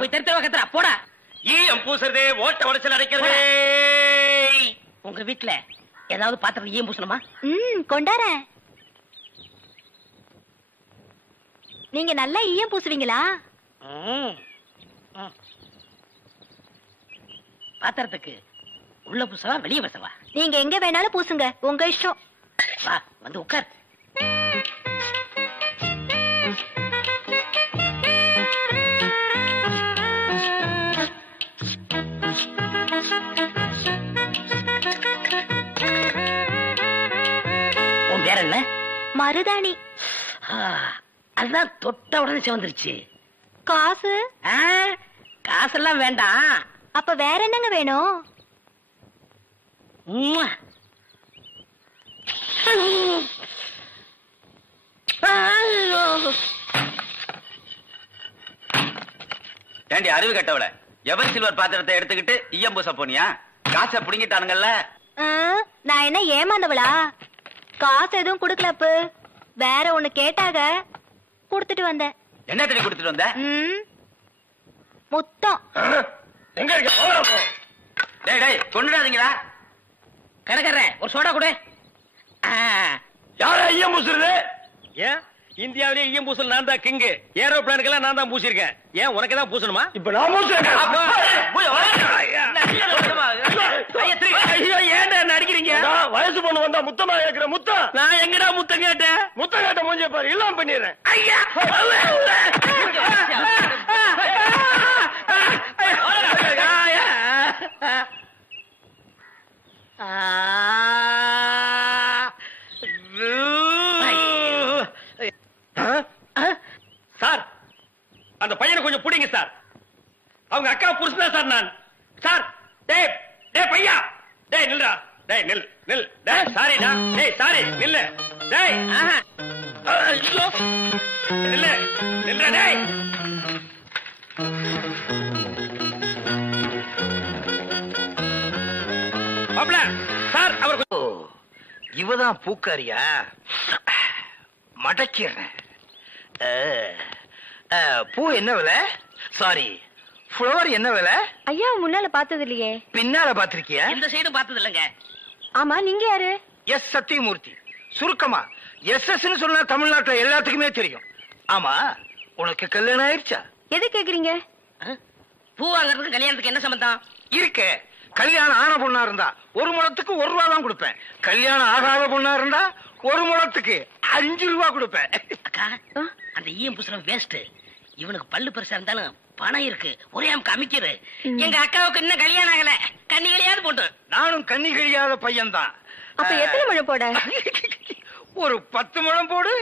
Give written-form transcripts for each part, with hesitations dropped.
போய் தெருத்தவ கத்துறா போடா. ஈயம் பூசுறதே ஓட்ட உடைச்சல் அடைக்கிறதே. உங்க வீட்டுல ஏதாவது பாத்திரம் ஈயம் பூசணுமா? கொண்டாரேன். நீங்க நல்லா ஈயம் பூசுவீங்களா? பாத்திரத்துக்கு உள்ள பூசவா வெளியே பூசவா? நீங்க எங்க வேணாலும் பூசுங்க, உங்க இஷ்டம். வா வந்து உட்கார். உன் பேர் என்ன? மருதாணி. அதுதான் தொட்ட உடனே சிவந்துருச்சு. காசு? காசெல்லாம் வேண்டாம். அப்ப வேற என்னங்க வேணும்? ஏண்டி அறிவு கட்டவள, எவர் சில்வர் பாத்திரத்தை எடுத்துக்கிட்டு ஈயம் பூச போனியா? காசை புடுங்கிட்டானுங்கல்ல. நான் என்ன ஏமாந்தவளா? காசு எதுவும் குடுக்கலப்பு, வேற ஒண்ணு கேட்டாக குடுத்துட்டு வந்தேன். என்ன தண்ணி குடுத்துட்டு வந்த? முத்தம். எங்க இருக்க? டேய் டேய் கொண்டுடாதீங்கடா. கடைக்காரன் ஒரு சோடா கொடு. யார ஈயம் பூசுறது? ஏன் இந்தியாவிலே ஈயம் பூசல் நான் தான் கிங். ஏரோப்ளானுக்கெல்லாம் நான் தான் பூசிருக்கேன். ஏன் உனக்கு தான் பூசணுமா? இப்ப நான் பூசுறேன். ஏன்டா நடிக்கிறீங்க? வயசு பொண்ணு வந்தா முத்தமா கேக்குற முத்தம். நான் எங்கடா முத்தம் கேட்டேன்? முத்தம் கேட்ட மூஞ்சிய பாரு, இல்லாம பண்ணிடுறேன். ஐயா சார், அந்த பையனை கொஞ்சம் பிடிங்க சார். அவங்க அக்கா புருஷன் தான் சார் நான். சார் டேய் டேய் பையா, டேய் நில்றா, டேய் நில் நில், டேய் சாரிடா, டேய் சாரி நில்லு, டேய் ஐயோ நில்லு நில்றா, டேய் மாப்ள சார். அவர் இவதான் பூக்காரியா? மடக்கிறேன். பூ என்ன விலை? சாரி, ஃப்ளவர் என்ன விலை? ஐயா முன்னால பார்த்தது இல்லையே. பின்னால பாத்திருக்கியா? இந்த சைடும் பார்த்தது இல்லங்க. ஆமா, நீங்க யாரு? எஸ் சத்தியமூர்த்தி. சுருக்கமா எஸ் சொன்னா தமிழ்நாட்டுல எல்லாத்துக்குமே தெரியும். ஆமா, உனக்கு கல்யாணம் ஆயிடுச்சா? எது கேக்குறீங்க? பூ வாங்குறதுக்கு கல்யாணத்துக்கு என்ன சம்பந்தம் இருக்க? கல்யாணம் ஆன பொண்ணா இருந்தா 1 முழத்துக்கு 1 ரூபா தான் கொடுப்பேன். கல்யாணம் ஆகாத பொண்ணா இருந்தா 1 முழத்துக்கு 5 ரூபா கொடுப்பேன். அக்கா, அந்த ஈயம் பூசணம் வேஸ்ட். இவனுக்கு பல்லு பெருசா இருந்தாலும் பணம் இருக்கு, ஒரே அமைக்கிறது. எங்க அக்காவுக்கு இன்னும் கல்யாணம் ஆகல, கண்ணிகளையாவது போட்டு. நானும் கண்ணி கழியாத பையன் தான். அப்ப எத்தனை முழம் போட? ஒரு 10 முழம் போடு.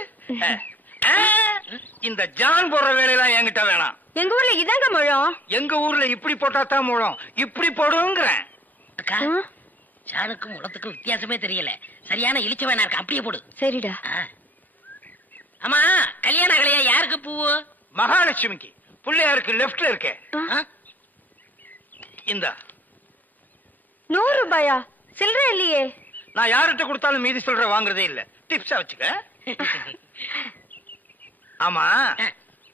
இந்த ஜான் போடுற வேலையெல்லாம் என்கிட்ட வேணாம். எங்க ஊர்ல இதாங்க முழம். எங்க ஊர்ல இப்படி போட்டா தான் முழம், இப்படி போடுங்கிறேன். அக்கா, ஜானுக்கும் முழத்துக்கும் வித்தியாசமே தெரியல. சரியான இழிச்ச வேணா இருக்கு, அப்படியே போடு. சரிடா. ஆமா, கல்யாண கலையா யாருக்கு பூவு? மகாலட்சுமிக்கு. பிள்ளையாருக்கு லெப்ட்ல இருக்க. இந்த 100 ரூபாயா? சில்லற இல்லையே. நான் யார்கிட்ட கொடுத்தாலும் மீதி சில்லற வாங்குறதே இல்ல, டிப்ஸா வச்சுக்க. ஆமா,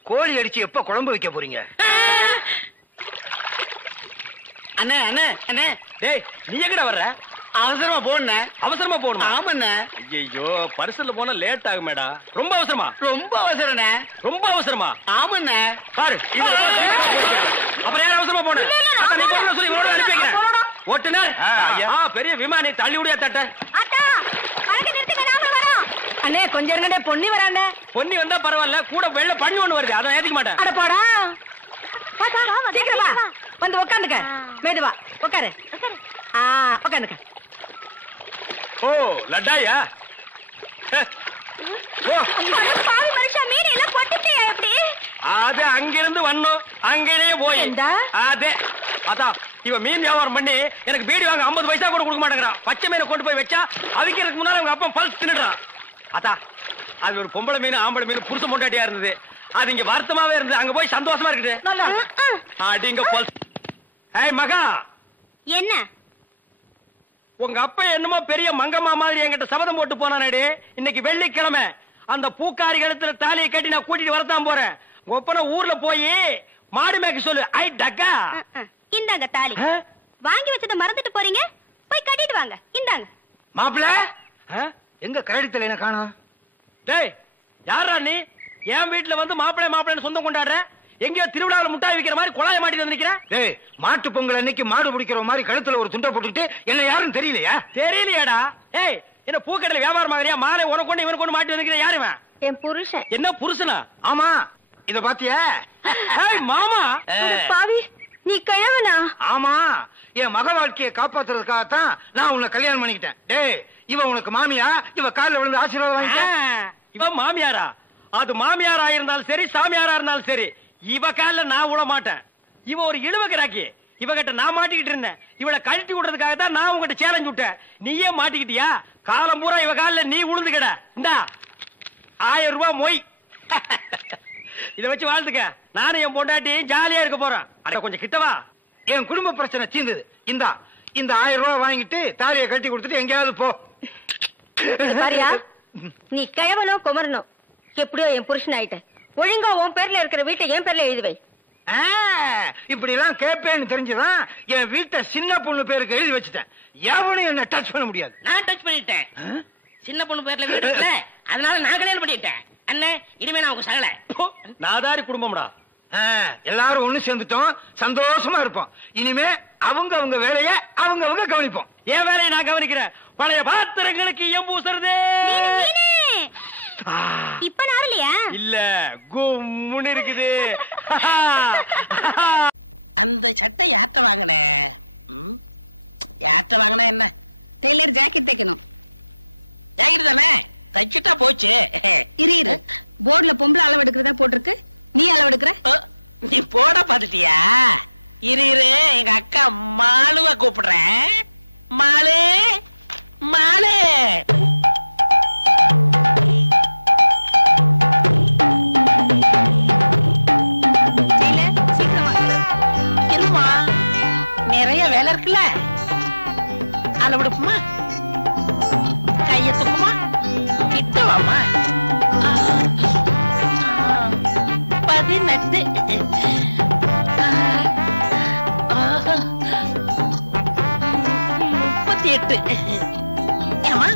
கோழி அடிச்சு எப்ப குழம்பு வைக்க போறீங்க? அண்ணே அண்ணே அண்ணே, டேய் நீ எங்கடா வர்ற? அவசரமா போன. அவசரமா போகணுமா? ஆமாண்ண. ஐயோ, பரிசல்ல போனா லேட் ஆகுமேடா. ரொம்ப அவசரமா? ரொம்ப அவசரண்ண. ரொம்ப அவசரமா? ஆமாண்ண. பாரு, அப்புறம் யார் அவசரமா போன? நீ போன சொல்லி இவரோட அனுப்பி வைக்கிறேன். ஓட்டுனர், பெரிய விமானி தள்ளி விடியா தட்ட. அண்ணே கொஞ்சம் இருங்கடே, பொன்னி வரானே. பொன்னி வந்தா பரவாயில்ல, கூட வெள்ள பண்ணி ஒண்ணு வருது, அதை ஏத்திக்க மாட்டேன். அட போடா. சீக்கிரம் வா, வந்து உட்காந்துக்க. மெதுவா உட்காரு. உட்காந்துக்க. ஓ லட்டாயா? பாவி மனுஷா, மீன் எல்லாம் போட்டுட்டியா எப்படி? அது அங்கிருந்து வந்தோம், அங்கேயே போய் அதே அதான் இவன் மீன் வியாபாரம் பண்ணி எனக்கு பீடி வாங்க 50 பைசா கூட கொடுக்க மாட்டேங்கிறான். பச்சை மீனை கொண்டு போய் வச்சா அவிக்கிறதுக்கு முன்னால அவங்க அப்பா பல்ஸ் தின்னுறான். அதான் அது ஒரு பொம்பளை மீன் ஆம்பளை மீன் புருஷ மொண்டாட்டியா இருந்தது. அது இங்க வருத்தமாவே இருந்தது, அங்க போய் சந்தோஷமா இருக்குது. அடிங்க பல்ஸ். ஏய் மகா, என்ன உங்க அப்பா என்னமோ பெரிய மங்கம்மா மாதிரி என்கிட்ட சபதம் போட்டு போனானே. இன்னைக்கு வெள்ளிக்கிழமை அந்த பூக்காரி கழுத்துல தாலியை கட்டி நான் கூட்டிட்டு வரத்தான் போறேன். ஒப்பன ஊர்ல போய் மாடு மேய்க்க சொல்லு. ஐ டக்கா. இந்தாங்க தாலி. வாங்கி வச்சத மறந்துட்டு போறீங்க, போய் கட்டிட்டு வாங்க. இந்தாங்க. மாப்பிள்ள எங்க கரடி தலையனை காணோம்? டேய் யாரா நீ? என் வீட்டுல வந்து மாப்பிள்ளை மாப்பிள்ளைன்னு சொந்தம் கொண்டாடுற? எங்கேயோ திருவிழாவில் முட்டாய் விக்கிற மாதிரி குழாய மாட்டிட்டு வந்து நிக்கிற. டேய் மாட்டு பொங்கல் அன்னைக்கு மாடு பிடிக்கிற மாதிரி கழுத்துல ஒரு துண்டை போட்டுக்கிட்டு என்ன யாரும் தெரியலையா? தெரியலையாடா? ஏய் என்ன பூக்கடையில வியாபாரம் ஆகறியா? மாலை உனக்கு கொண்டு இவனுக்கு கொண்டு மாட்டி வந்து யாரு இவன்? என் புருஷன். என்ன புருஷனா? ஆமா, இத பாத்தியா? ஏய் மாமா. பாவி, நீ கிழவனா? ஆமா, என் மக வாழ்க்கையை காப்பாத்துறதுக்காகத்தான் நான் உன்னை கல்யாணம் பண்ணிக்கிட்டேன். டேய் இவ உனக்கு மாமியா? இவ கால்ல விழுந்து ஆசீர்வாதம் வாங்கிக்க. இவ மாமியாரா? அது மாமியாரா இருந்தாலும் சரி, சாமியாரா இருந்தாலும் சரி, இவ கால்ல நான் விட மாட்டேன். இவ ஒரு இழுவ கிராக்கி. இவகிட்ட நான் மாட்டிக்கிட்டு இருந்தேன். இவளை கழட்டி விடுறதுக்காக தான் நான் உங்ககிட்ட சேலஞ்ச் விட்டேன். நீயே மாட்டிக்கிட்டியா? காலம் பூரா இவ கால்ல நீ உளுந்துக்கட. இந்தா 1000 ரூபாய் மொய். இத வச்சு வாழ்த்துக்க. நானும் என் பொண்டாட்டி ஜாலியா இருக்க போறேன். அட கொஞ்சம் கிட்டவா. என் குடும்ப பிரச்சனை தீர்ந்தது. இந்த 1000 ரூபாய் வாங்கிட்டு தாலியை கட்டி கொடுத்துட்டு எங்கேயாவது போ. பாரியா, நீ கிழவனோ குமரனோ எப்படியோ என் புருஷன் ஆயிட்ட. ஒழுங்கா உன் பேர்ல இருக்கிற வீட்டை என் பேர்ல எழுதி வை. இப்படி எல்லாம் கேட்பேன்னு தெரிஞ்சுதான் என் வீட்டை சின்ன பொண்ணு பேருக்கு எழுதி வச்சுட்டேன். எவனும் என்ன டச் பண்ண முடியாது. நான் டச் பண்ணிட்டேன். சின்ன பொண்ணு பேர்ல வீடு இருக்குல்ல, அதனால நான் கல்யாணம் பண்ணிட்டேன். அண்ணே இனிமே நான் உங்க சகல. நாதாரி குடும்பம்டா. எல்லாரும் ஒண்ணு சேர்ந்துட்டோம், சந்தோஷமா இருப்போம். இனிமே அவங்க அவங்க வேலையை அவங்க அவங்க கவனிப்போம். என் வேலையை நான் கவனிக்கிறேன். பழைய பாத்திரங்களுக்கு எம்பூசுறதே. இப்ப நாரலையா? இல்ல கும்முன்னு இருக்குது. அந்த சட்டை யார்ட்ட வாங்கின? யார்ட்ட வாங்கின? என்ன டெய்லர் ஜாக்கெட் தைக்கணும். ஜாக்கெட் தானே, தச்சுட்டா போச்சு. இரு போர்டுல பொம்பளை அளவு எடுக்கிறதா போட்டிருக்கு, நீ அளவு எடுக்கிற? நீ போட பாத்துட்டியா? இரு எங்க அக்கா மாலுவ கூப்பிடுறேன். மாலு மாலு. இருமா, நிறைய வேலை இருக்குல்ல. அளவெடுப்புமா, கைய தூக்குமா, கிட்ட வாமா. 18 38. ஏமா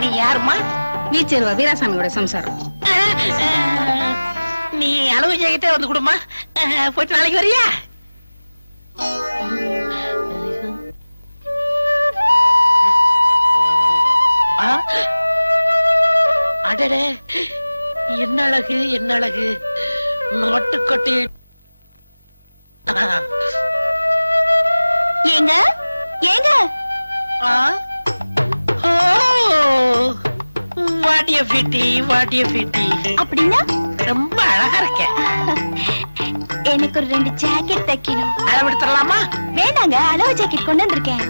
நீ யாருமா? வீச்சேருவா வீராசாமியோட சம்சாரம். நீ அளவு ஜாக்கெட்டே வந்து கொடுமா. போயிட்டு நாளைக்கு வரியா? அடடே, என்ன அழகு, என்ன அழகு. நோட்டுக்கொட்டி. ஏங்க ஏங்க, வாட்டிய பிட்டி, வாட்டிய பிட்டி. அப்படின்னா ரொம்ப அழகா இருக்க. எனக்கு ஒரு 2 ஜாக்கெட் தைக்கணும். அளவெடுத்துடலாமா? வேண்டாங்க, அளவு ஜாக்கெட் கொண்டு வந்திருக்கேன்.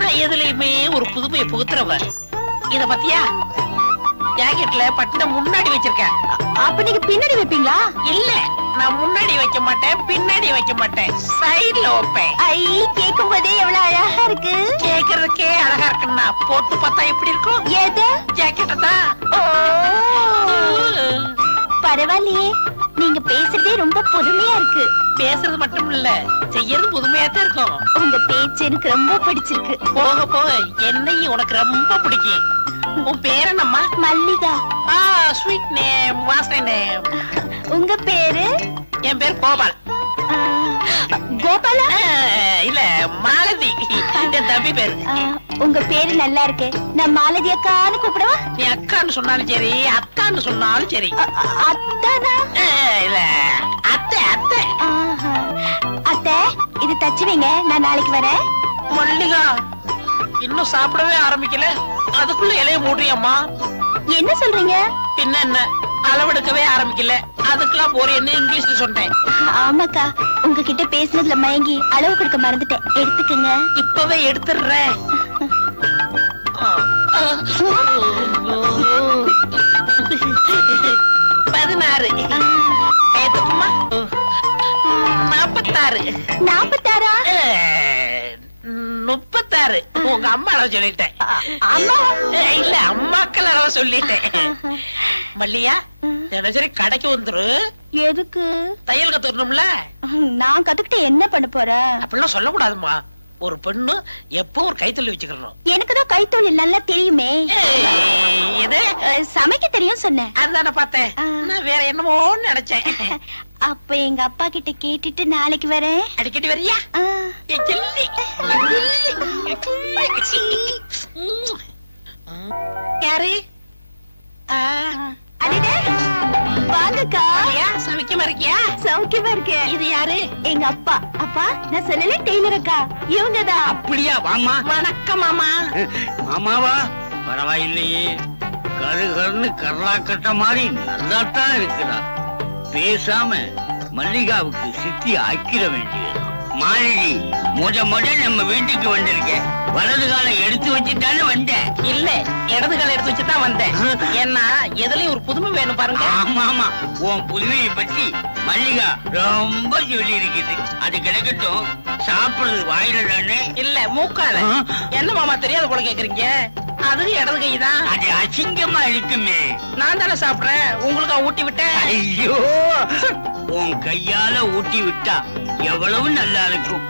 நான் எதுலயுமே ஒரு புதுமையை புகுத்துறவ. இத பத்தியா? ஜாக்கெட்ல பட்டனை முன்னாடி வச்சிருக்கேன். அப்ப நீங்க பின்னாடி வைப்பீங்களா? இல்ல, நான் முன்னாடி வைக்க மாட்டேன், பின்னாடி வைக்க மாட்டேன், சைடுல வைப்பேன். ஐ, கேட்கும் போதே எவ்வளவு அழகா இருக்கு. கேக்குறதுக்கே அழகா இருக்குன்னா போட்டு பார்த்தா எப்படி இருக்கும்? எது? ஜாக்கெட்ட தான். பரவாயில்லையே, நீங்க பேசுறதே ரொம்ப புதுமையா இருக்கு. பேசுறது மட்டும் இல்ல, செய்யறது புதுமையா தான் இருக்கும். உங்க பேச்சு எனக்கு ரொம்ப பிடிச்சிருக்கு. போக போக என்னையும் உனக்கு ரொம்ப பிடிக்கும். உன் பேர் என்னம்மா? மல்லிகா. ஸ்வீட் நேம், வாசனை நேம். உங்க பேரு? என் பேர் கோபால். கோபாலா? இல்ல, மாலதி. என் தம்பி பேரு. உங்க பேரு நல்லா இருக்கு. நான் மாலதி அக்கான்னு கூப்பிடவா? நீ அக்கான்னு சொன்னாலும் சரி, அத்தான்னு சொன்னாலும் சரி. அத்தானா? இல்ல, அத்தை அத்தை. அத்தை, இது தச்சு வைங்க, நான் நாளைக்கு வரேன். மல்லிகா, இன்னும் சாப்பிடவே ஆரம்பிக்கல, அதுக்குள்ள இலைய மூடுறியம்மா. என்ன சொல்றீங்க? பின்ன என்ன, அளவெடுக்கவே ஆரம்பிக்கல, அதுக்கெல்லாம் போறேன்னு இங்கிலீஷ்ல சொன்னேன். ஆமாக்கா, உங்ககிட்ட பேசுனதுல மயங்கி அளவு கொடுக்க மறந்துட்டேன். எடுத்துக்கங்க. இப்பவே எடுத்துடுறேன். 16. ஏத்துக்குமா? 46. 46? 36. உங்க அம்மா அளவு சொல்லிட்டேன். அம்மா? இல்ல, அம்மாக்கள் அளவு சொல்லிட்டேன். மல்லியா, தினசரி கடைக்கு வந்துரு. எதுக்கு? தையல் கத்துக்கணும்ல. நான் கத்துக்கிட்டு என்ன பண்ண போறேன்? அப்படிலாம் சொல்லக்கூடாதுமா. ஒரு பெண்ணு எப்போ ஒரு கைத்தொழில் வச்சுக்கணும். எனக்குதான் கைத்தொழில் நல்லா தெரியுமே. எது? சமைக்க தெரியும் சொன்னேன். அதுதானே பார்த்தேன். நான் வேற என்னமோ நினைச்சேன். அப்ப எங்க அப்பா கிட்ட கேட்டுட்டு நாளைக்கு வரேன். அடிக்கடி வரியா? என் செல்லி. யாரு? வாங்கக்கா. சமைக்கமா இருக்கியா? சௌக்கியமா இருக்கேன். இது யாரு? எங்க அப்பா. அப்பா நான் சொல்லல டெய்லர் அக்கா. இவங்கதான். அப்படியா? வாமா. வணக்கம் மாமா. மாமாவா? பரவாயில்லையே, கருகருன்னு கர்லா கட்ட மாதிரி நல்லாத்தான் இருக்குடா. பேசாம மல்லிகாவுக்கு சித்தி ஆக்கிட வேண்டியது. மாலினி, முத நம்ம வீட்டுக்கு வந்திருக்கேன். வலது காலை எடுத்து வச்சுட்டாலும் வந்தேன். இல்ல, இடது காலை எடுத்து வச்சுதான் வந்தேன். ஏன்னா எதுலயும் ஒரு புதுமை வேணும் பாருங்க. ஆமா ஆமா, உன் புதுமையை பத்தி மல்லிகா ரொம்ப சொல்லி இருக்குது. அது கிடைக்கட்டும், சாப்பிடுறது வாயில தானே? இல்ல, மூக்கால. என்ன மாமா தெரியாத போல கேக்குறீங்க? அது இடது கை தான். அது அசிங்கமா இருக்குமே. நான் தானே சாப்பிடுறேன், உங்களுக்கா ஊட்டி விட்டேன். ஐயோ, உன் கையால ஊட்டி விட்டா எவ்வளவு நல்லா இருக்கும்.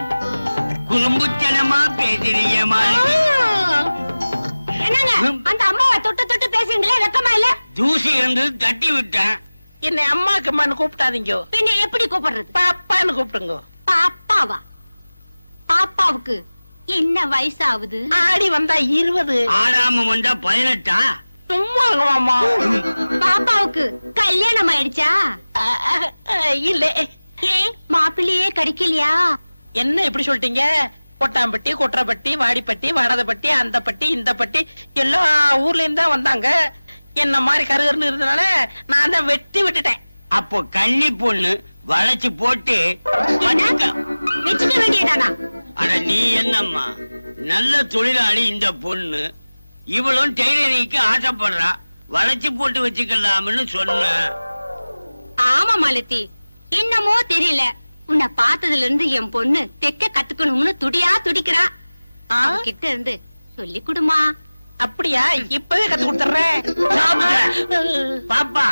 குறும்புத்தனமா பேசுறீங்க மாலினி. என்னங்க அந்த அம்மாவை தொட்டு தொட்டு பேசுறீங்களே, வெக்கமா இல்ல? தூசி இருந்து தட்டி விட்டேன். என்னை அம்மாக்கு அம்மான்னு கூப்பிட்டாதீங்க. பின்ன எப்படி கூப்பிடுறது? பாப்பான்னு கூப்பிடுங்க. பாப்பாவா? பாப்பாவுக்கு என்ன வயசாகுது? ஆடி வந்தா 20. ஆடாம வந்தா 18. சும்மா இருங்க மாமா. பாப்பாவுக்கு கல்யாணம் ஆயிடுச்சா? இல்ல. ஏன் மாப்பிள்ளையே கிடைக்கலையா? என்ன இப்படி சொல்லிட்டீங்க? கொட்டாம்பட்டி, கொற்றப்பட்டி, வாடிப்பட்டி, வடதப்பட்டி, அந்த பட்டி, இந்த பட்டி எல்லா ஊர்ல இருந்து தான் வந்தாங்க. என்ன மாதிரி கருகருன்னு இருந்தனால நான் தான் வெட்டி விட்டுட்டேன். அப்போ கன்னி பொண்ணு வளைச்சு போட்டு வச்சுக்க வேண்டியதானா? அட நீ என்னம்மா, நல்ல தொழிலாளி இந்த பொண்ணு. இவளும் டெய்லரிங்க்கு ஆசைப்படுறா, வளைச்சு போட்டு வச்சுக்கலாம்னு சொன்ன. ஆமா மாலதி, என்னமோ தெரியல, உன்னை பார்த்ததுல இருந்து என் பொண்ணு தெக்க கத்துக்கணும்னு துடியா துடிக்கிறா. கிட்ட இருந்து சொல்லி கொடுமா. அப்படியா? இப்பவே கத்து கொடுத்துறேன். பாப்பா,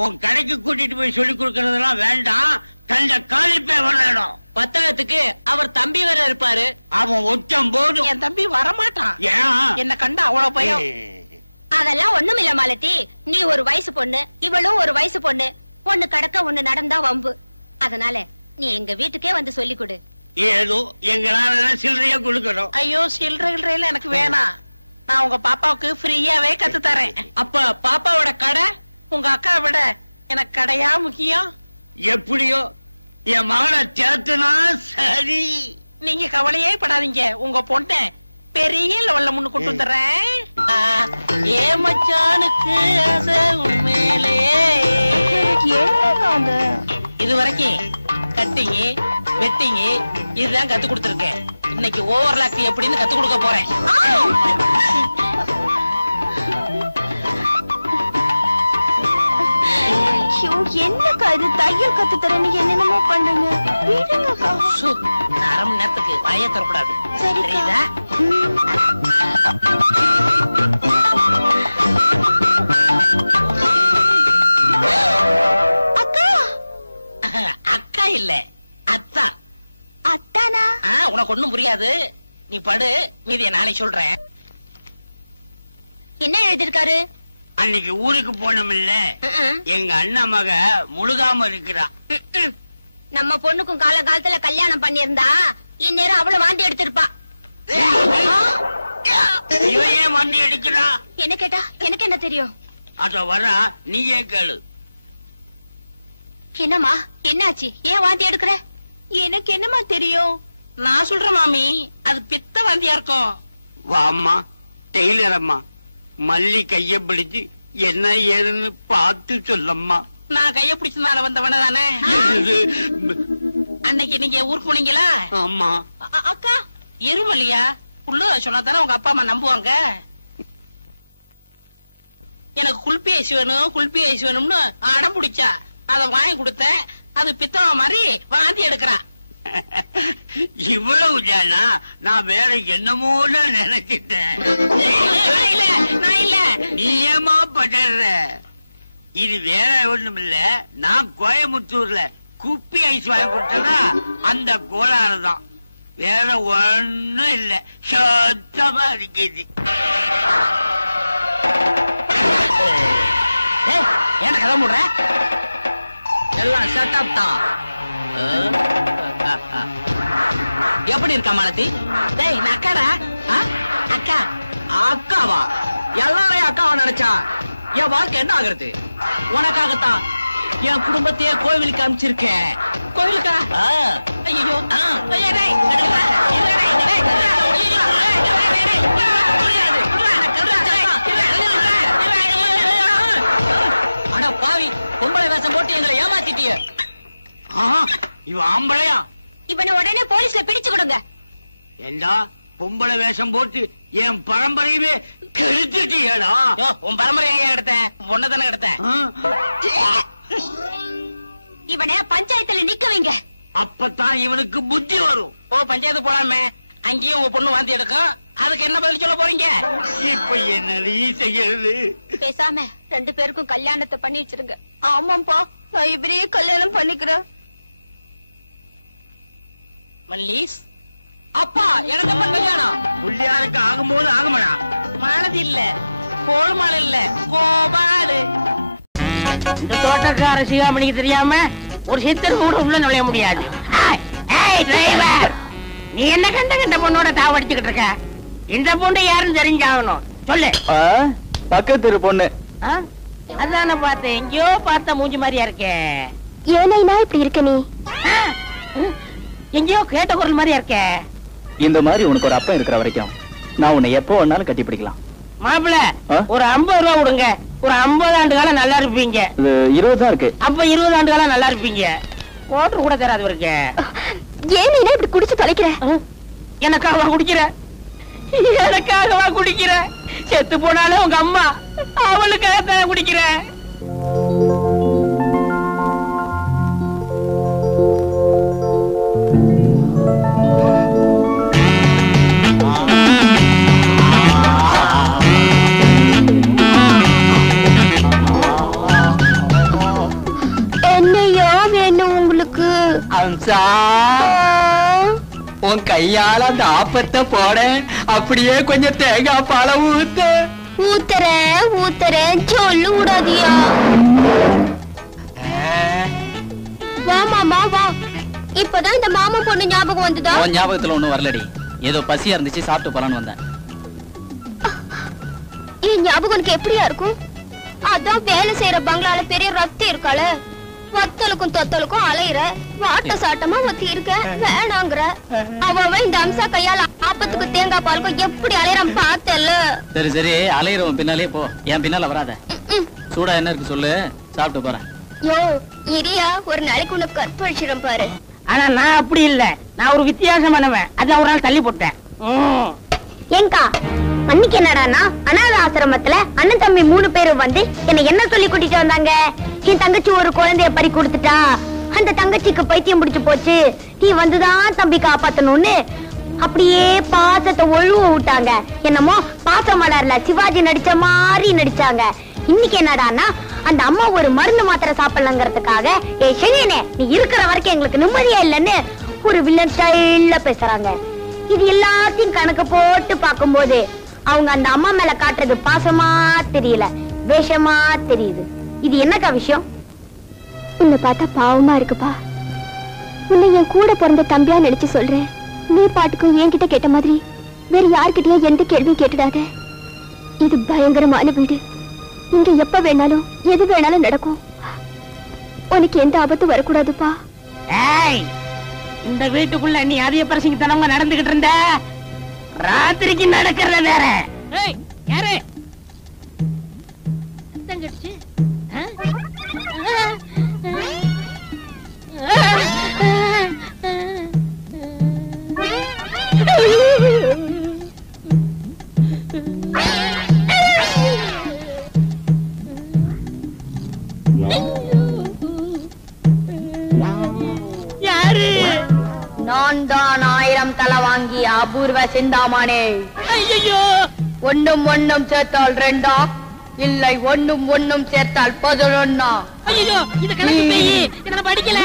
உன் கடைக்கு கூட்டிட்டு போய் சொல்லி கொடுக்கறதெல்லாம் வேண்டாம். கண்ட காலிப்பே வரணும். பத்தாயிரத்துக்கு அவர் தம்பி வேற இருப்பாரு. அவன் ஒச்சம் போதும். என் தம்பி வரமாட்டான். ஏன்? என்ன கண்டா அவ்வளவு பயம். அதெல்லாம் ஒண்ணும் இல்ல மாலதி, நீ ஒரு வயசு பொண்ணு, இவளும் ஒரு வயசு பொண்ணு. ஒண்ணு கடக்க ஒண்ணு நடந்தா வம்பு. அதனால நீ எங்க வீட்டுக்கே வந்து சொல்லி கொடு. ஏதோ எங்களால சில்லறையா கொடுக்கணும். ஐயோ, சில்லறையில எனக்கு வேணாம். நான் உங்க பாப்பாவுக்கு ஃப்ரீயாவே கத்து தரேன். அப்ப பாப்பாவோட கடை உங்க அக்கா விட எனக்கு கடையா முக்கியம்? எப்படியோ என் மகனை சேர்த்துனா சரி. நீங்க கவலையே படாதீங்க, உங்க பொண்ணை பெரிய லெவல்ல முன்னு கொண்டு வந்துடுறேன். ஏ மச்சானுக்கு ஆசை உண்மையிலே. இது வரைக்கும் கட்டிங், வெட்டிங் இதுதான் கத்து கொடுத்துருக்கேன். இன்னைக்கு ஓவர்லாக் எப்படின்னு கத்து கொடுக்க போறேன். என்னக்கா இது தையல் கத்து தரேன்னு என்னென்னமோ பண்ணுங்க. விடுங்கக்கா. அரை மணி நேரத்துக்கு வாயே தரக்கூடாது. சரிதா? அக்கா. அக்கா இல்ல, அத்தா. அத்தானா? உனக்கு ஒண்ணும் புரியாது, நீ படு, மீதிய நாளைக்கு சொல்றேன். என்ன எழுதிருக்காரு? அன்னைக்கு ஊருக்கு போனோம்ல, எங்க அண்ணா மக முழுகாம இருக்கிறா. நம்ம பொண்ணுக்கும் காலகாலத்துல கல்யாணம் பண்ணிருந்தா இந்நேரம் அவ்வளவு வாந்தி எடுத்திருப்பா. இவன் ஏன் வண்டி எடுக்கிறா? என்ன கேட்டா எனக்கு என்ன தெரியும்? அத வரா, நீயே கேளு. என்னம்மா, என்னாச்சு? ஏன் வாந்தி எடுக்கிற? எனக்கு என்னமா தெரியும்? நான் சொல்றேன் மாமி, அது பித்த வாந்தியா இருக்கும். வாம்மா டெய்லர் அம்மா, மல்லி கைய பிடிச்சு என்ன ஏதுன்னு பார்த்து சொல்லம்மா. நான் கைய பிடிச்சதுனால வந்தவன தானே. அன்னைக்கு நீங்க ஊருக்கு போனீங்களா? ஆமா. அக்கா இருமல்லையா? புள்ள சொன்னா தானே உங்க அப்பா அம்மா நம்புவாங்க. எனக்கு குல்பி ஐஸ் வேணும், குல்பி ஐஸ் வேணும்னு அடம் பிடிச்சா, அத வாங்கி கொடுத்தேன். அது பித்தவ மாதிரி வாந்தி எடுக்கிறா. இவ்வளவு தானா? நான் வேற என்னமோ நினைச்சிட்டேன். நான் இல்ல. நீ ஏமா படுற? இது வேற ஒண்ணும் இல்ல, நான் கோயம்புத்தூர்ல குப்பி ஐஸ் வாங்கி கொடுத்தனா அந்த கோளாறு தான், வேற ஒண்ணும் இல்ல. சுத்தமா இருக்குது. ஏன் கதை முடுற? எல்லாம் செட்டப் தான். எப்படி இருக்கா மாலதி? டேய் நான் அக்காடா. அக்கா அக்காவா? எல்லாரையும் அக்காவா நினைச்சா என் வாழ்க்கை என்ன ஆகுறது? உனக்காகத்தான் என் குடும்பத்தையே கோவிலுக்கு அனுப்பிச்சிருக்கேன். கோயிலுக்கா? ஐயோ அட பாவி, பொம்பளை வேஷம் போட்டு எங்களை ஏமாத்திட்டிய. இவ ஆம்பளையா? இவனை உடனே போலீஸ்ல பிடிச்சு கொடுங்க. எல்லா பொம்பளை வேஷம் போட்டு என் பரம்பரையுமே கெடுத்துட்டியடா. உன் பரம்பரை எங்க எடுத்தேன்? பொண்ணை தானே எடுத்தேன். இவனை பஞ்சாயத்துல நிக்க வைங்க. அப்பதான் இவனுக்கு புத்தி வரும். ஓ பஞ்சாயத்து போலாமே, அங்கேயும் உங்க பொண்ணு வாந்தி எடுக்கும். அதுக்கு என்ன பதில் சொல்ல போறீங்க? இப்ப என்னடி செய்யறது? பேசாம 2 பேருக்கும் கல்யாணத்தை பண்ணி வச்சிருங்க. ஆமாப்பா, நான் இவரையே கல்யாணம் பண்ணிக்கிறேன். மல்லீஸ் அப்பா எனக்கு அப்ப கல்யாணம். புள்ளியாருக்கு ஆகும்போது ஆகுமடா. மானது இல்ல, கோல்மால் இல்ல, கோபாலு. இந்த தோட்டக்கார சிகாமணிக்கு தெரியாம ஒரு சித்தர் கூட உள்ள நுழைய முடியாது. டிரைவர், நீ என்ன கண்ட பொண்ணோட தாவடிச்சுக்கிட்டு இருக்க? இந்த பொண்ணு யாருன்னு தெரிஞ்சாகணும். சொல்லு. பக்கத்து பொண்ணு. அதான பார்த்தேன், எங்கயோ பார்த்த மூஞ்சி மாதிரியா இருக்கே. ஏனைனா இப்படி இருக்க நீ? எங்கயோ கேட்ட குரல் மாதிரியா இருக்கே. இந்த மாதிரி உனக்கு ஒரு அப்பா இருக்கிற வரைக்கும் நான் உன்னை எப்போ வேணாலும் கட்டி பிடிக்கலாம். மாப்பிள, ஒரு 50 ரூபா கொடுங்க. ஒரு 50 ஆண்டு காலம் நல்லா இருப்பீங்க. 20 தான் இருக்கு. அப்ப 20 ஆண்டு காலம் நல்லா இருப்பீங்க. கோட்டர் கூட தராது இருக்கு. ஏனைனா இப்படி குடிச்சு தொலைக்கிற? எனக்காகவா குடிக்கிற? எனக்காகவா குடிக்கிற? செத்து போனாலும் உங்க அம்மா, அவளுக்காக தான் குடிக்கிற. என்னையா வேணும் உங்களுக்கு? அம்சா, உன் கையால அந்த ஆப்பத்தை போட, அப்படியே கொஞ்சம் தேங்காய் பாலை ஊத்து. ஊத்துறேன் சொல்லு விடாதியா. வா மாமா வா. இப்பதான் இந்த மாமா பொண்ணு ஞாபகம் வந்ததா? உன் ஞாபகத்துல ஒண்ணும் வரலடி, ஏதோ பசியா இருந்துச்சு, சாப்பிட்டு போலான்னு வந்தேன். என் ஞாபகம் உனக்கு எப்படியா இருக்கும்? அதான் வேலை செய்யற பங்களால பெரிய ரத்தி இருக்காள, வத்தலுக்கும் தொத்தலுக்கும் அலையிற, வாட்ட சாட்டமா ஒத்தி இருக்க, வேணாங்கிற. அவன் இந்த அம்சா கையால ஆப்பத்துக்கு தேங்காய் பாலுக்கும் எப்படி அலையறான் பார்த்தல. சரி சரி, அலையிறவன் பின்னாலே போ, என் பின்னால வராத. சூடா என்ன இருக்கு சொல்லு, சாப்பிட்டு போறேன். யோ இரியா, ஒரு நாளைக்கு உனக்கு கற்பழிச்சிடும் பாரு. ஆனா நான் அப்படி இல்ல, நான் ஒரு வித்தியாசமானவன். அதான் ஒரு நாள் தள்ளி போட்டேன். ஏங்கா, அன்னைக்கு என்னடானா அனாத ஆசிரமத்துல அண்ணன் தம்பி 3 பேரும் வந்து என்ன சொல்லி கூட்டிட்டு வந்தாங்க? என் தங்கச்சி ஒரு குழந்தைய பறி கொடுத்துட்டா, அந்த தங்கச்சிக்கு பைத்தியம் பிடிச்சு போச்சு, நீ வந்துதான் தம்பி காப்பாத்தணும்னு அப்படியே பாசத்தை ஒழுவ விட்டாங்க. என்னமோ பாசமலர்ல சிவாஜி நடிச்ச மாதிரி நடிச்சாங்க. இன்னைக்கு என்னடானா அந்த அம்மா ஒரு மருந்து மாத்திரை சாப்பிடலங்கிறதுக்காக, ஏ செங்கனே நீ இருக்கிற வரைக்கும் எங்களுக்கு நிம்மதியா இல்லன்னு ஒரு வில்லன் ஸ்டைல்ல பேசுறாங்க. இது எல்லாத்தையும் கணக்கு போட்டு பாக்கும்போது அவங்க அந்த அம்மா மேல காட்டுறது பாசமா தெரியல, வேஷமா தெரியுது. இது என்னக்கா விஷயம்? உன்னை பார்த்தா பாவமா இருக்குப்பா. உன்னை என் கூட பிறந்த தம்பியா நினைச்சு சொல்றேன். நீ பாட்டுக்கும் என்கிட்ட கேட்ட மாதிரி வேற யார்கிட்டயும் எந்த கேள்வியும் கேட்டுடாத. இது பயங்கரமான வீடு, இங்க எப்ப வேணாலும் எது வேணாலும் நடக்கும். உனக்கு எந்த ஆபத்தும் வரக்கூடாதுப்பா. ஏய், இந்த வீட்டுக்குள்ள நீ அதிக பிரசங்கத்தனமா நடந்துகிட்டு இருந்த, ராத்திரிக்கு நடக்கிறத வேற. ஏய் யாரு தங்கச்சி? யாரு? நான் தான் 1000 தலை வாங்கி அபூர்வ சிந்தாமணி. ஐயோ, ஒண்ணும் சேர்த்தால் 2, இல்லை ஒண்ணும் ஒண்ணும் சேர்த்தால் 11. ஐயோ இது கணக்கு பேய். நான் படிக்கல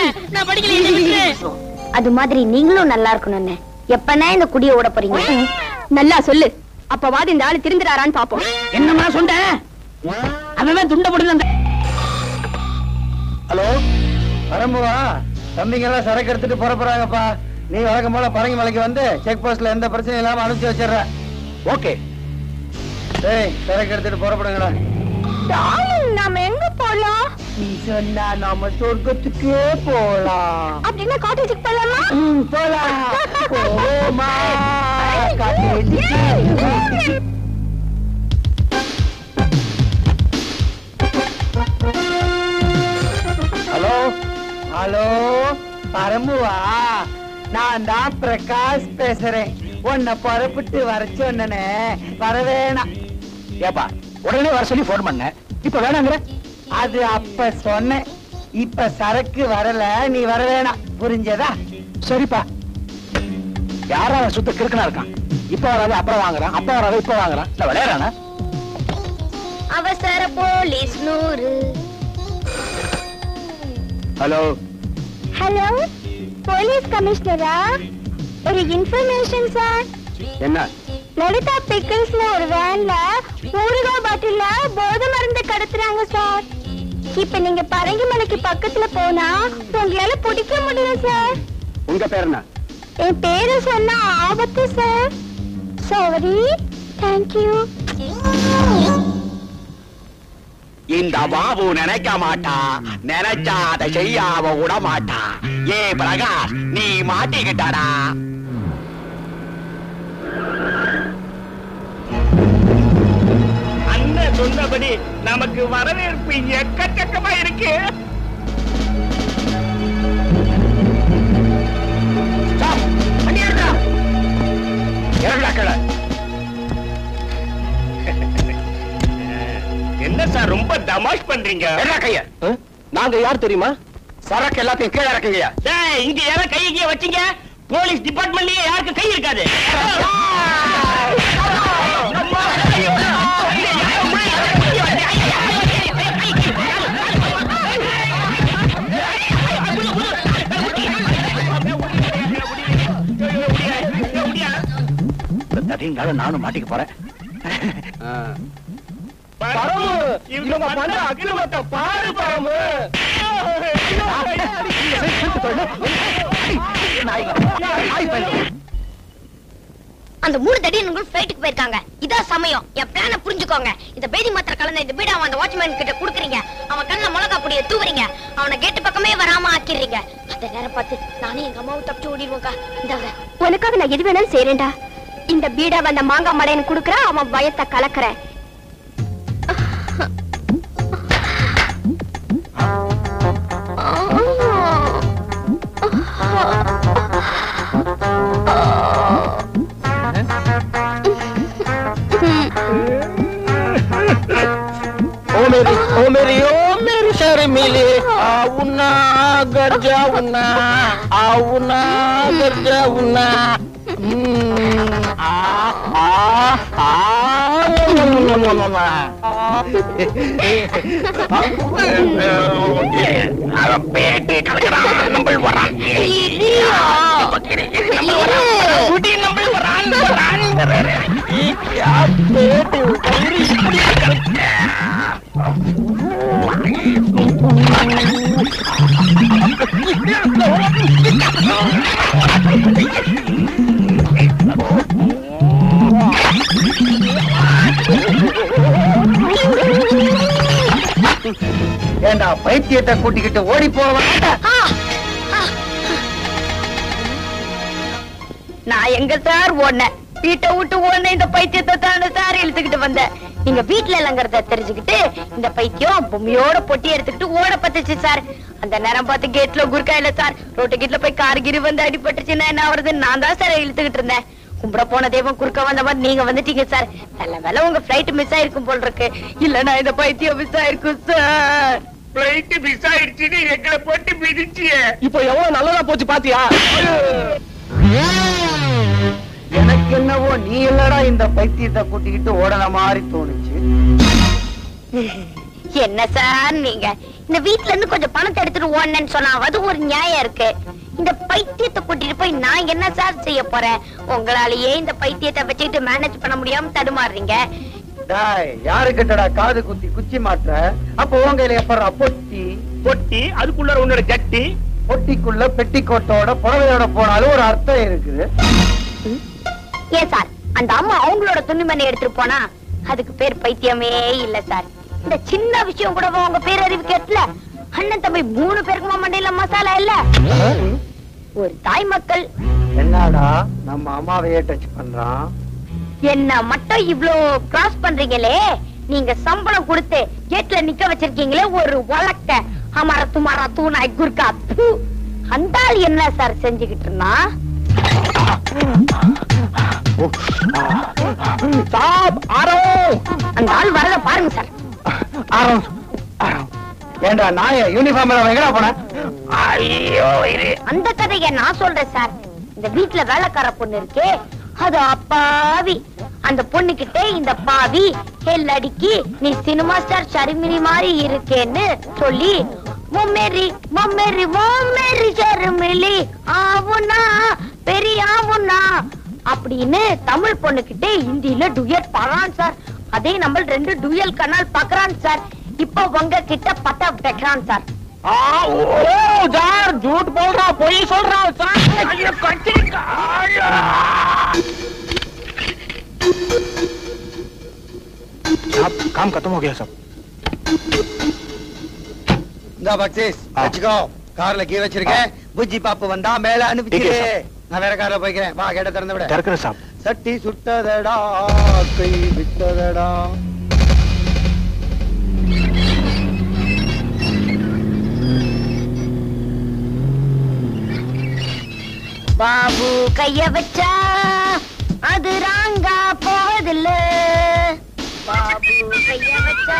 என்னை விட்டுரு. அது மாதிரி நீங்களும் நல்லா இருக்கணும்னு எப்பனே இந்த குடிய ஓட போறீங்க? நல்லா சொல்லு. அப்பவாது இந்த ஆளு திருந்துறாரான்னு பாப்போம். என்னம்மா சொன்ன? அவன் துண்ட போட்டு. ஹலோ வரம்புவா, தம்பிங்க எல்லாம் சரக்கு எடுத்துட்டு புறப்படுறாங்கப்பா. நீ வழக்கம் போல பரங்கி மலைக்கு வந்து செக் போஸ்ட்ல எந்த பிரச்சனையும் இல்லாம அனுப்பிச்சு வச்சிடுற. ஓகே சரி, சரக்கு எடுத்துட்டு புறப்படுங்கடா. நாம எங்க போலாம்? நீ சொன்னா நாம சொர்க்கத்துக்கே போலாம். அப்படின்னா காட்டேஜுக்கு போலாமா? போலாம். போமா காட்டேஜுக்கு. ஹலோ ஹலோ பரம்புவா, நான் தான் பிரகாஷ் பேசுறேன். உன்னை புறப்பட்டு வர சொன்னே வரவேணா. ஏப்பா உடனே வர சொல்லி போன் பண்ண, இப்ப வேணாங்கிற? அது அப்ப சொன்னேன், இப்ப சரக்கு வரல, நீ வரவேணா. புரிஞ்சதா? சரிப்பா. யாரா சுத்த கிறுக்கனா இருக்கான்? இப்ப வராது அப்புறம் வாங்குறான், அப்ப வராது இப்ப வாங்குறான். இல்ல விளையாடுறானா? அவசர போலீஸ் 100. ஹலோ ஹலோ, போலீஸ் கமிஷனரா? ஒரு இன்ஃபர்மேஷன் சார். என்ன? லலிதா பிக்கிள்ஸ்ல ஒரு வேன்ல ஊறுகாய் பாட்டில்ல போதை மருந்து கடத்துறாங்க சார். இப்ப நீங்க பரங்கிமலைக்கு பக்கத்துல போனா உங்களால பிடிக்க முடியல சார். உங்க பேர் என்ன? என் பேரு சொன்னா ஆபத்து சார். சாரி. தேங்க்யூ. இந்த பாபு நினைக்க மாட்டா, நினைச்சா அதை செய்யாம விட மாட்டா. ஏ பிரகாஷ், நீ மாட்டிக்கிட்டாடா. அண்ணன் சொன்னபடி நமக்கு வரவேற்பு எக்கச்சக்கமா இருக்கு. என்ன சார் ரொம்ப தமாஷ் பண்றீங்க? கைய நாங்க யார் தெரியுமா? சரக்கு எல்லாத்தையும் கீழே இறக்குங்க. இங்க யார கையை வச்சீங்க? போலீஸ் டிபார்ட்மெண்ட்லயே யாருக்கு கை இருக்காது. நானும் மாட்டிக்க போறேன். அந்த 3 தடியன்கள் ஃளைட்டுக்கு போயிருக்காங்க. இதான் சமயம். என் பிளான புரிஞ்சுக்கோங்க. இந்த பேதி மாத்திரை கலந்த இந்த பீடா அந்த வாட்ச்மேன் கிட்ட குடுக்குறீங்க. அவன் கண்ணுல மிளகா பொடியை தூவுறீங்க. அவனை கேட்டு பக்கமே வராம ஆக்கிடுறீங்க. அந்த நேரம் பார்த்து நானே எங்க அம்மாவை தப்பிச்சு ஓடிடுவோங்க. இந்தாங்க, உனக்காக நான் எது வேணாலும் செய்யறேன்டா. இந்த பீடா அந்த மாங்காய் மடையன் குடுக்குற, அவன் பயத்தை கலக்குறேன். ओ मेरी शर्मिले आउना घर जाऊना, आउना घर जाऊना. பேட்டி கலக்கிறான், நம்பள் வரான், நம்பள் வரான். ஏண்டா பைத்தியத்தை கூட்டிக்கிட்டு ஓடி போவேன். நான் எங்க சார் ஓடுனேன்? வீட்டை விட்டு ஓடுன இந்த பைத்தியத்தை தானே சார் இழுத்துக்கிட்டு வந்தேன். நீங்க வீட்டுல இல்லங்கிறத தெரிஞ்சுக்கிட்டு இந்த பைத்தியம் பொம்மையோட பொட்டி எடுத்துக்கிட்டு ஓட பத்துச்சு சார். அந்த நேரம் பார்த்து கேட்ல குறுக்கா இல்ல சார், ரோட்டு கேட்ல போய் கார்கிரி வந்து அடிபட்டுச்சுன்னா என்ன வருது? நான் தான் சார் இழுத்துக்கிட்டு இருந்தேன். கும்பிட போன தெய்வம் குறுக்க வந்த மாதிரி நீங்க வந்துட்டீங்க சார். நல்ல வேலை உங்க பிளைட் மிஸ் ஆயிருக்கும் போல் இருக்கு. இல்லன்னா இந்த பைத்தியம் மிஸ் ஆயிருக்கும் சார். பிளைட் மிஸ் ஆயிடுச்சுன்னு எங்களை போட்டு மிதிச்சிய. இப்போ எவ்வளவு நல்லதா போச்சு பாத்தியா? எனக்கு என்னவோ நீ இல்லடா இந்த பைத்தியத்தை கூட்டிக்கிட்டு ஓடன மாதிரி தோணுச்சு. என்ன சார் நீங்க இந்த வீட்ல இருந்து கொஞ்சம் பணத்தை எடுத்துட்டு ஓடனேன்னு சொன்னாவது ஒரு நியாயம் இருக்கு. இந்த பைத்தியத்தை கூட்டிட்டு போய் நான் என்ன சார் செய்ய போறேன்? உங்களாலேயே இந்த பைத்தியத்தை வச்சுக்கிட்டு மேனேஜ் பண்ண முடியாம தடுமாறுறீங்க. யாரு கிட்டடா காது குத்தி குச்சி மாற்ற? அப்ப உங்கையில எப்பறா பொட்டி பொட்டி அதுக்குள்ள உன்னோட ஜட்டி, பொட்டிக்குள்ள பெட்டிக்கோட்டோட புடவையோட போனாலும் ஒரு அர்த்தம் இருக்குது. ஏன் சார் அந்த அம்மா அவங்களோட துணிமணி எடுத்துட்டு போனா அதுக்கு பேர் பைத்தியமே இல்ல சார். இந்த சின்ன விஷயம் கூட உங்க பேரறிவு கேட்கல. அண்ணன் தம்பி 3 பேருக்குமா மண்டையில மசாலா இல்ல? ஒரு தாய் மக்கள் என்னடா நம்ம அம்மாவையே டச் பண்றான். என்ன மட்டும் இவ்ளோ கிராஸ் பண்றீங்களே? நீங்க சம்பளம் கொடுத்து கேட்ல நிக்க வச்சிருக்கீங்களே ஒரு வழக்க அமர துமாரா தூணாய் குர்கா. அந்த ஆள் என்ன சார் செஞ்சுக்கிட்டு இருந்தா? அந்த ஆள் வரத பாருங்க சார். ஏண்டா நாய யூனிஃபார்ம்ல எங்கடா போன? அந்த கதையை நான் சொல்றேன் சார். இந்த வீட்டுல வேலைக்கார பொண்ணு இருக்கே அது அப்பாவி. அந்த பொண்ணு கிட்ட இந்த பாவி ஹெல்லடிக்கி நீ சினிமா ஸ்டார் ஷர்மினி மாதிரி இருக்கேன்னு சொல்லி மொம்மேரி மொம்மேரி மொம்மேரி ஷர்மிலி ஆவுனா பெரிய ஆவுனா அப்படின்னு தமிழ் பொண்ணு கிட்ட ஹிந்தியில டுயட் பாடுறான் சார். அதே நம்ம 2 டுயல் கனால் பாக்குறான் சார். இப்போ உங்க கிட்ட பட்ட வைக்கிறான் சார். झूठ बोल रहा पोई बोल रहा साहब काम खत्म हो गया सब. இந்த பக்ஸிஸ் வெச்சுக்கோ. கார்ல கீ வச்சிருக்கேன். புஜ்ஜி பாப்பு வந்தா மேல அனுப்பிச்சிரு. நான் வேற கார்ல போய்க்கிறேன். வா கேட்ட திறந்து விட. திறக்கிறேன் சாப். சட்டி சுட்டதடா கை விட்டதடா. பாபு கைய வச்சா அது ராங்கா போவதில்ல. பாபு கைய வச்சா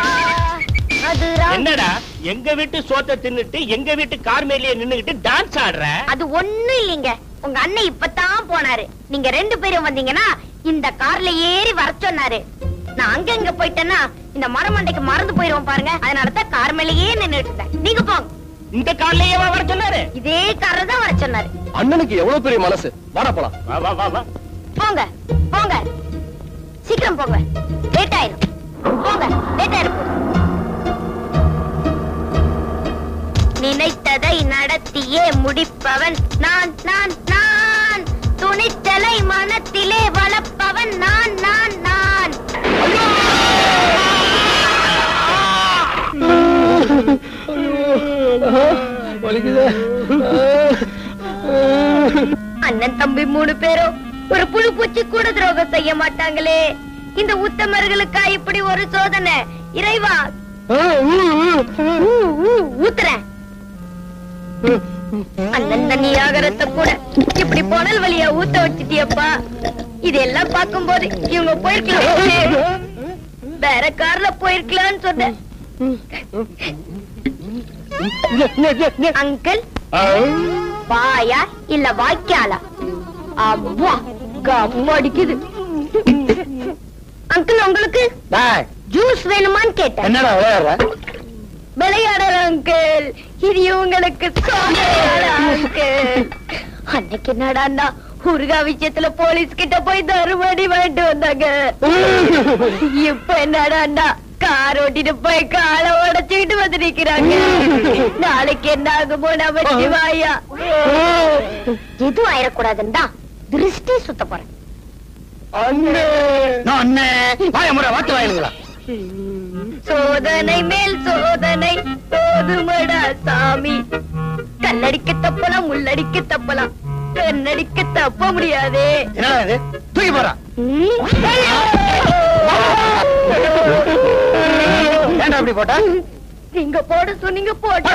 அது என்னடா எங்க வீட்டு சோத்தை தின்னுட்டு எங்க வீட்டு கார் மேலேயே நின்னுகிட்டு டான்ஸ் ஆடுற? அது ஒண்ணும் இல்லைங்க. உங்க அண்ணன் இப்பதான் போனாரு. நீங்க 2 பேரும் வந்தீங்கன்னா இந்த கார்ல ஏறி வர சொன்னாரு. நான் அங்க இங்க போயிட்டேன்னா இந்த மரமண்டைக்கு மறந்து போயிருவோம் பாருங்க. அதனாலதான் கார் மேலேயே நின்னுட்டு இருந்தேன். நீங்க போங்க. இந்த கார்லயே வர சொன்னாரு? இதே கார்ல தான் வர சொன்னாரு. அண்ணனுக்கு எவ்வளவு பெரிய மனசு. வாடா போலாம். வா வா வா வா. போங்க போங்க சீக்கிரம் போங்க. லேட் ஆயிரும். போங்க லேட் ஆயிரும். நினைத்ததை நடத்தியே முடிப்பவன் நான் நான் நான். துணிச்சலை மனத்திலே வளர்ப்பவன் நான் நான் நான். அண்ணன் தம்பி 3 பேரும் ஒரு புழு பூச்சி கூட துரோகம் செய்ய மாட்டாங்களே. இந்த உத்தமர்களுக்கா இப்படி ஒரு சோதனை? இறைவா ஊத்துறேன். அண்ணன் தண்ணி ஆகரத்தை கூட இப்படி புனல் வழியா ஊத்த வச்சிட்டியப்பா. இதெல்லாம் பார்க்கும் போது இவங்க போயிருக்கலாம். வேற கார்ல போயிருக்கலாம்னு சொன்னேன். அங்கிள் வாயா இல்ல வாய்க்காலா? அவ்வா கம் அடிக்குது. அங்கிள் உங்களுக்கு ஜூஸ் வேணுமான்னு கேட்டேன். என்னடா விளையாடுற? விளையாடல அங்கிள். இது உங்களுக்கு அங்கிள். அன்னைக்கு என்னடா ஊர்கா விஷயத்துல போலீஸ் கிட்ட போய் தருமடி வாங்கிட்டு வந்தாங்க. இப்ப என்னடா கார் ஓட்டிட்டு போய் காலை உடைச்சுக்கிட்டு வந்து நிக்கிறாங்க. நாளைக்கு என்ன ஆகுமோ நம்ம வாயா. எதுவும் ஆயிடக்கூடாதுன்னு தான் திருஷ்டி சுத்த போறேன். சோதனை மேல் சோதனை போதுமடா சாமி. கண்ணடிக்க தப்பலாம் முள்ளடிக்க தப்பலாம். கண்ணடிக்க தப்ப முடியாதே. தூக்கி போறா. ஏன்டா அப்படி போட்டா? நீங்க போட சொன்னீங்க போட்ட.